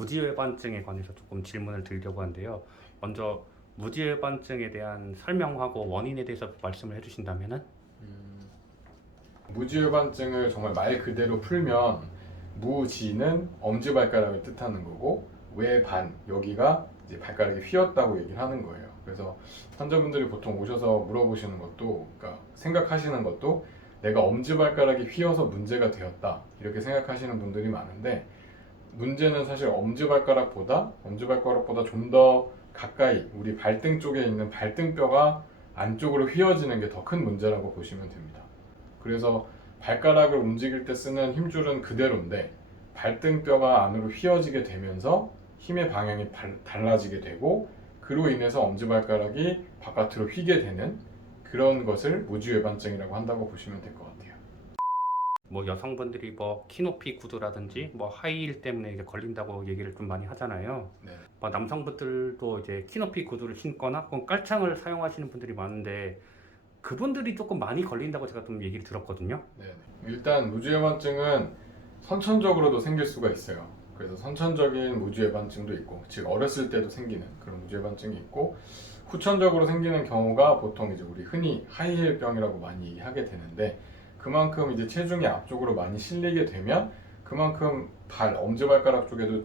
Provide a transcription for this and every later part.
무지외반증에 관해서 조금 질문을 드리려고 하는데요. 먼저 무지외반증에 대한 설명하고 원인에 대해서 말씀을 해주신다면은? 무지외반증을 정말 말 그대로 풀면 무지는 엄지발가락을 뜻하는 거고 외반 여기가 이제 발가락이 휘었다고 얘기를 하는 거예요. 그래서 환자분들이 보통 오셔서 물어보시는 것도, 그러니까 생각하시는 것도 내가 엄지발가락이 휘어서 문제가 되었다 이렇게 생각하시는 분들이 많은데, 문제는 사실 엄지발가락보다 좀 더 가까이 우리 발등 쪽에 있는 발등뼈가 안쪽으로 휘어지는 게 더 큰 문제라고 보시면 됩니다. 그래서 발가락을 움직일 때 쓰는 힘줄은 그대로인데 발등뼈가 안으로 휘어지게 되면서 힘의 방향이 달라지게 되고, 그로 인해서 엄지발가락이 바깥으로 휘게 되는 그런 것을 무지외반증이라고 한다고 보시면 될 것 같아요. 뭐 여성분들이 뭐 키높이 구두라든지 뭐 하이힐 때문에 이제 걸린다고 얘기를 좀 많이 하잖아요. 네. 뭐 남성분들도 이제 키높이 구두를 신거나 혹은 깔창을 사용하시는 분들이 많은데 그분들이 조금 많이 걸린다고 제가 좀 얘기를 들었거든요. 네. 일단 무지외반증은 선천적으로도 생길 수가 있어요. 그래서 선천적인 무지외반증도 있고, 즉 어렸을 때도 생기는 그런 무지외반증이 있고, 후천적으로 생기는 경우가 보통 이제 우리 흔히 하이힐병이라고 많이 얘기하게 되는데, 그만큼 이제 체중이 앞쪽으로 많이 실리게 되면 그만큼 엄지발가락 쪽에도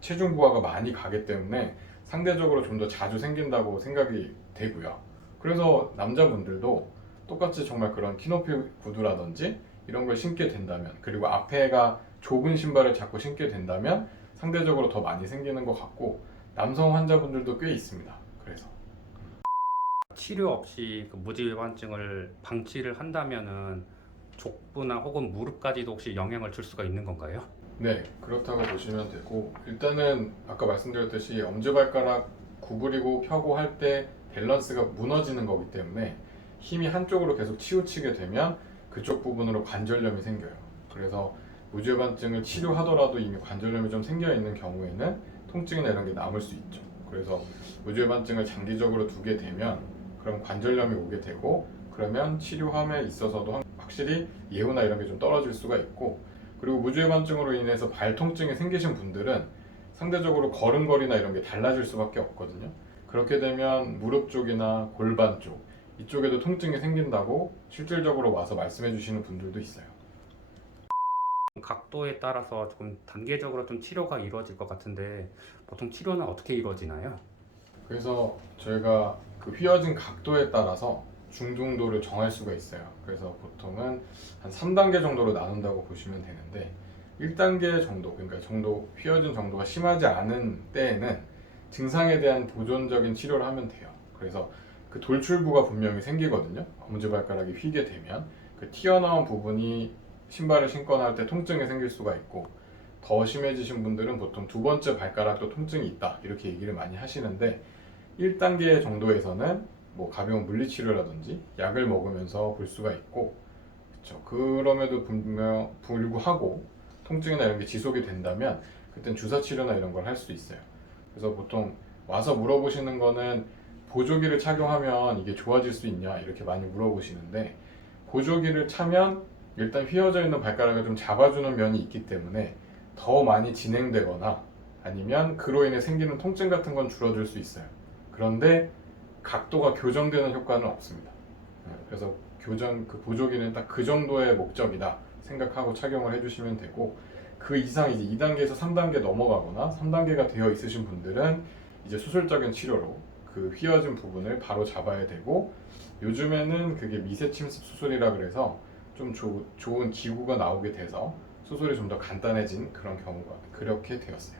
체중 부하가 많이 가기 때문에 상대적으로 좀 더 자주 생긴다고 생각이 되고요. 그래서 남자분들도 똑같이 정말 그런 키높이 구두라든지 이런 걸 신게 된다면, 그리고 앞에가 좁은 신발을 자꾸 신게 된다면 상대적으로 더 많이 생기는 것 같고, 남성 환자분들도 꽤 있습니다. 그래서 치료 없이 그 무지외반증을 방치를 한다면은 족부나 혹은 무릎까지도 혹시 영향을 줄 수가 있는 건가요? 네, 그렇다고 보시면 되고, 일단은 아까 말씀드렸듯이 엄지발가락 구부리고 펴고 할 때 밸런스가 무너지는 거기 때문에 힘이 한쪽으로 계속 치우치게 되면 그쪽 부분으로 관절염이 생겨요. 그래서 무지외반증을 치료하더라도 이미 관절염이 좀 생겨 있는 경우에는 통증이나 이런 게 남을 수 있죠. 그래서 무지외반증을 장기적으로 두게 되면 그럼 관절염이 오게 되고, 그러면 치료함에 있어서도 확실히 예후나 이런 게 좀 떨어질 수가 있고, 그리고 무지외반증으로 인해서 발 통증이 생기신 분들은 상대적으로 걸음걸이나 이런 게 달라질 수밖에 없거든요. 그렇게 되면 무릎 쪽이나 골반 쪽 이쪽에도 통증이 생긴다고 실질적으로 와서 말씀해 주시는 분들도 있어요. 각도에 따라서 조금 단계적으로 좀 치료가 이루어질 것 같은데 보통 치료는 어떻게 이루어지나요? 그래서 저희가 그 휘어진 각도에 따라서 중등도를 정할 수가 있어요. 그래서 보통은 한 3단계 정도로 나눈다고 보시면 되는데, 1단계 정도, 그러니까 휘어진 정도가 심하지 않은 때에는 증상에 대한 보존적인 치료를 하면 돼요. 그래서 그 돌출부가 분명히 생기거든요. 엄지발가락이 휘게 되면 그 튀어나온 부분이 신발을 신거나 할 때 통증이 생길 수가 있고, 더 심해지신 분들은 보통 두 번째 발가락도 통증이 있다 이렇게 얘기를 많이 하시는데, 1단계 정도에서는 뭐 가벼운 물리치료라든지 약을 먹으면서 볼 수가 있고, 그렇죠. 그럼에도 불구하고 통증이나 이런 게 지속이 된다면 그땐 주사치료나 이런 걸 할 수 있어요. 그래서 보통 와서 물어보시는 거는 보조기를 착용하면 이게 좋아질 수 있냐 이렇게 많이 물어보시는데, 보조기를 차면 일단 휘어져 있는 발가락을 좀 잡아주는 면이 있기 때문에 더 많이 진행되거나 아니면 그로 인해 생기는 통증 같은 건 줄어들 수 있어요. 그런데 각도가 교정되는 효과는 없습니다. 그래서 그 보조기는 딱 그 정도의 목적이다 생각하고 착용을 해주시면 되고, 그 이상 이제 2단계에서 3단계 넘어가거나 3단계가 되어 있으신 분들은 이제 수술적인 치료로 그 휘어진 부분을 바로 잡아야 되고, 요즘에는 그게 미세 침습 수술이라 그래서 좀 좋은 기구가 나오게 돼서 수술이 좀 더 간단해진 그런 경우가 그렇게 되었어요.